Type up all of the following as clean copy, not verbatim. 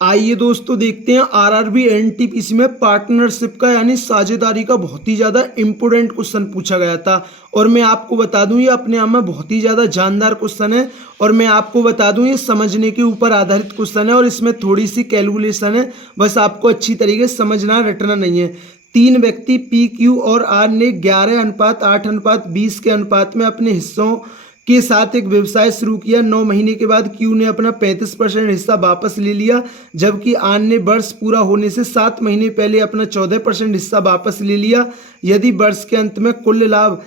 आइए दोस्तों देखते हैं आरआरबी एनटीपीसी में पार्टनरशिप का यानी साझेदारी का बहुत ही ज़्यादा इम्पोर्टेंट क्वेश्चन पूछा गया था। और मैं आपको बता दूं ये अपने आप में बहुत ही ज़्यादा जानदार क्वेश्चन है। और मैं आपको बता दूं ये समझने के ऊपर आधारित क्वेश्चन है और इसमें थोड़ी सी कैलकुलेशन है, बस आपको अच्छी तरीके से समझना, रटना नहीं है। तीन व्यक्ति पी, क्यू और आर ने 11:8:20 के अनुपात में अपने हिस्सों के साथ एक व्यवसाय शुरू किया। 9 महीने के बाद क्यू ने अपना 35% हिस्सा वापस ले लिया, जबकि आर ने वर्ष पूरा होने से 7 महीने पहले अपना 14% हिस्सा वापस ले लिया। यदि वर्ष के अंत में कुल लाभ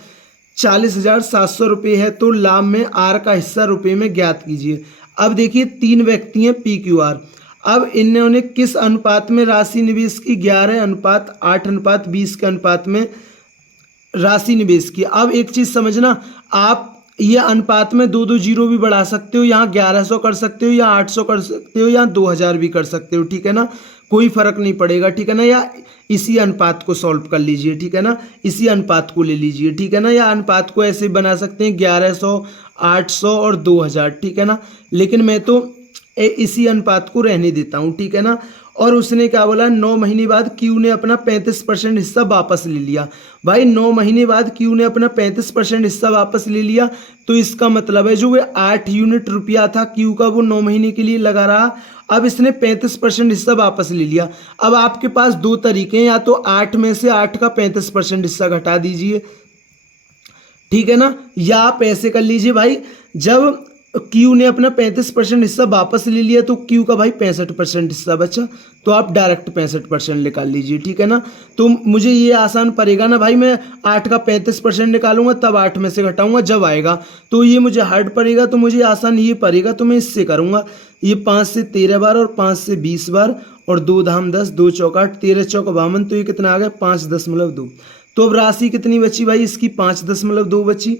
40,700 रुपये है तो लाभ में आर का हिस्सा रुपये में ज्ञात कीजिए। अब देखिए तीन व्यक्ति हैं पी, क्यू, आर। अब इन्होंने किस अनुपात में राशि निवेश की? 11:8:20 के अनुपात में राशि निवेश की। अब एक चीज समझना, आप ये अनुपात में दो जीरो भी बढ़ा सकते हो, यहाँ 1100 कर सकते हो या 800 कर सकते हो या 2000 भी कर सकते हो, ठीक है ना, कोई फर्क नहीं पड़ेगा, ठीक है ना। या इसी अनुपात को सॉल्व कर लीजिए, ठीक है ना, इसी अनुपात को ले लीजिए, ठीक है ना। या अनुपात को ऐसे बना सकते हैं 1100, 800 और 2000, ठीक है ना। लेकिन मैं तो इसी अनुपात को रहने देता हूँ, ठीक है ना। और उसने क्या बोला? 9 महीने बाद क्यू ने अपना 35% हिस्सा वापस ले लिया। भाई 9 महीने बाद क्यू ने अपना 35% हिस्सा वापस ले लिया, तो इसका मतलब है जो वे 8 यूनिट रुपया था क्यू का वो 9 महीने के लिए लगा रहा। अब इसने 35% हिस्सा वापस ले लिया। अब आपके पास दो तरीके हैं, या तो 8 में से 8 का 35% हिस्सा घटा दीजिए, ठीक है ना, या आप ऐसे कर लीजिए भाई, जब क्यू ने अपना 35% हिस्सा वापस ले लिया तो क्यू का भाई 65% हिस्सा बचा, तो आप डायरेक्ट 65% निकाल लीजिए, ठीक है ना। तो मुझे ये आसान पड़ेगा ना भाई, मैं 8 का 35% निकालूंगा तब 8 में से घटाऊंगा जब आएगा, तो ये मुझे हार्ड पड़ेगा, तो मुझे आसान ये पड़ेगा, तो मैं इससे करूंगा। ये 5 से 13 बार और 5 से 20 बार और 2 धाम 10, 2 चौक 8, 13 चौक 52, तो ये कितना आ गया? 5.2। तो अब राशि कितनी बची भाई इसकी? 5.2 बची।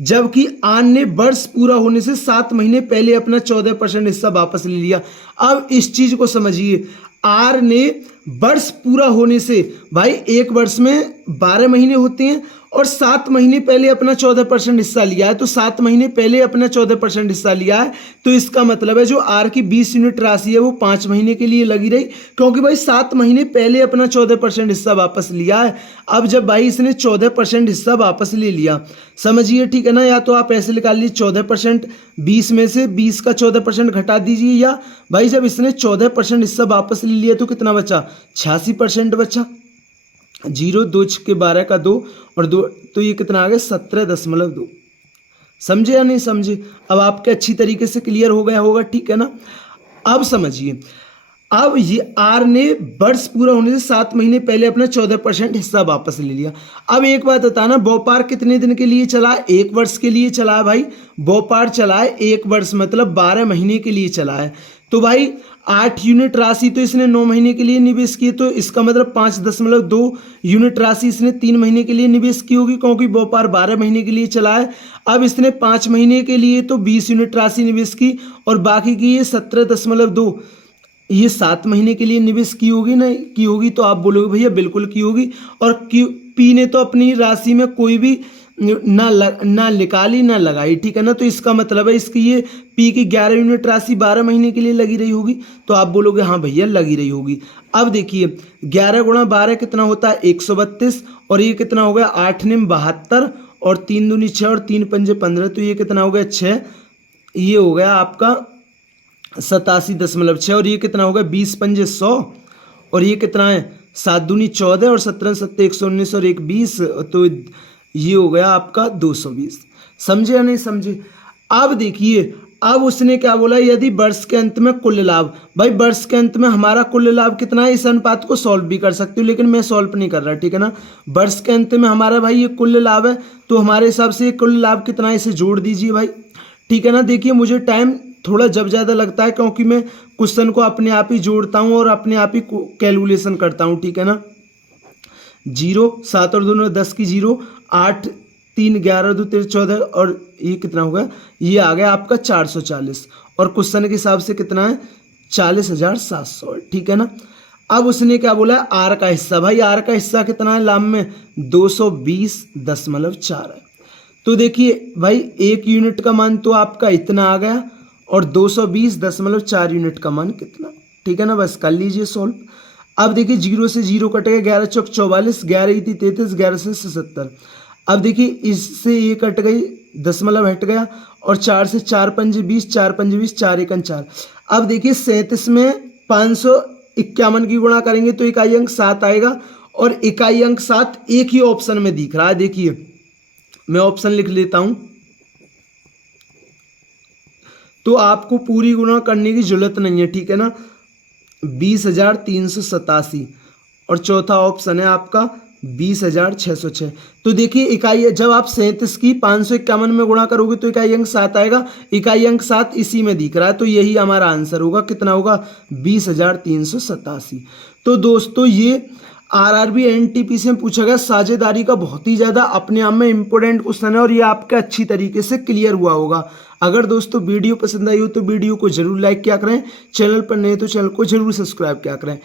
जबकि आर ने वर्ष पूरा होने से 7 महीने पहले अपना 14% हिस्सा वापस ले लिया। अब इस चीज को समझिए, आर ने वर्ष पूरा होने से, भाई एक वर्ष में 12 महीने होते हैं और 7 महीने पहले अपना 14% हिस्सा लिया है, तो 7 महीने पहले अपना 14% हिस्सा लिया है, तो इसका मतलब है जो आर की 20 यूनिट राशि है वो 5 महीने के लिए लगी रही, क्योंकि भाई 7 महीने पहले अपना 14% हिस्सा वापस लिया है। अब जब भाई इसने 14% हिस्सा वापस ले लिया, समझिए, ठीक है ना, या तो आप ऐसे निकाल लीजिए 14%, 20 में से 20 का 14% घटा दीजिए, या भाई जब इसने 14% हिस्सा वापस ले लिया तो कितना बचा? 86% बचा। 0, 2 के 12 का 2 और 2, तो ये कितना आ गया? 17.2। समझे या नहीं समझे? अब आपके अच्छी तरीके से क्लियर हो गया होगा, ठीक है ना। अब समझिए, अब ये आर ने वर्ष पूरा होने से 7 महीने पहले अपना 14% हिस्सा वापस ले लिया। अब एक बात बताना, व्यापार कितने दिन के लिए चला है? 1 वर्ष के लिए चला है भाई, व्यापार चला है 1 वर्ष, मतलब 12 महीने के लिए चला है। तो भाई 8 यूनिट राशि तो इसने 9 महीने के लिए निवेश की, तो इसका मतलब 5.2 यूनिट राशि इसने 3 महीने के लिए निवेश की होगी, क्योंकि व्यापार 12 महीने के लिए चला है। अब इसने 5 महीने के लिए तो 20 यूनिट राशि निवेश की, और बाकी की ये 17.2 ये 7 महीने के लिए निवेश की होगी ना, की होगी, तो आप बोलोगे भैया बिल्कुल की होगी। और पी ने तो अपनी राशि में कोई भी ना निकाली ना लगाई, ठीक है ना, तो इसका मतलब है इसकी ये पी की 11 यूनिट राशि 12 महीने के लिए लगी रही होगी, तो आप बोलोगे हाँ भैया लगी रही होगी। अब देखिए 11 गुणा 12 कितना होता है? 132, और ये कितना हो गया? 8 निम 72 और 3 दूनी 6 और 3 पंजे 15, तो ये कितना हो गया? 6, ये हो गया आपका 87.6, और ये कितना हो गया? 20 पंजे 100, और ये कितना है? 7 दूनी 14 और 17 7 119 और 1 20, तो ये हो गया आपका 220। समझे या नहीं समझे? अब देखिए, अब उसने क्या बोला? यदि वर्ष के अंत में कुल लाभ, भाई वर्ष के अंत में हमारा कुल लाभ कितना है? इस अनुपात को सॉल्व भी कर सकते हो, लेकिन मैं सॉल्व नहीं कर रहा, ठीक है ना। वर्ष के अंत में हमारा भाई ये कुल लाभ है, तो हमारे हिसाब से कुल लाभ कितना है इसे जोड़ दीजिए भाई, ठीक है ना। देखिए मुझे टाइम थोड़ा जब ज़्यादा लगता है, क्योंकि मैं क्वेश्चन को अपने आप ही जोड़ता हूँ और अपने आप ही कैलकुलेशन करता हूँ, ठीक है ना। 0, 7 और 2 10 की 0, 8 3 11 2 13 14, और ये कितना होगा? ये आ गया आपका 440, और क्वेश्चन के हिसाब से कितना है? 40,700, ठीक है ना। अब उसने क्या बोला? आर का हिस्सा, भाई आर का हिस्सा कितना है लाभ में? 220.4 है। तो देखिए भाई 1 यूनिट का मान तो आपका इतना आ गया, और 220.4 यूनिट का मान कितना, ठीक है ना। बस कर लीजिए सॉल्व। अब देखिए 0 से 0 कट गया, 11 चौक 44, 11 इति 33, 11 से 77। अब देखिए इससे ये कट गई, दशमलव हट गया, और 4 से 4 पंजे 20, 4 पंजे 20, 4 एकन 4। अब देखिए 37 में 551 की गुणा करेंगे तो इकाई अंक 7 आएगा, और इकाई अंक 7 एक ही ऑप्शन में दिख रहा है। देखिए मैं ऑप्शन लिख लेता हूं, तो आपको पूरी गुणा करने की जरूरत नहीं है, ठीक है ना। 20,387, और चौथा ऑप्शन है आपका 20,606। तो देखिए इकाई, जब आप 37 की 551 में गुणा करोगे तो इकाई अंक 7 आएगा, इकाई अंक 7 इसी में दिख रहा है, तो यही हमारा आंसर होगा। कितना होगा? 20,387। तो दोस्तों ये आरआरबी एनटीपीसी में पूछा गया साझेदारी का बहुत ही ज्यादा अपने आप में इंपॉर्टेंट क्वेश्चन है, और ये आपके अच्छी तरीके से क्लियर हुआ होगा। अगर दोस्तों वीडियो पसंद आई हो तो वीडियो को जरूर लाइक किया करें, चैनल पर नए तो चैनल को जरूर सब्सक्राइब किया करें।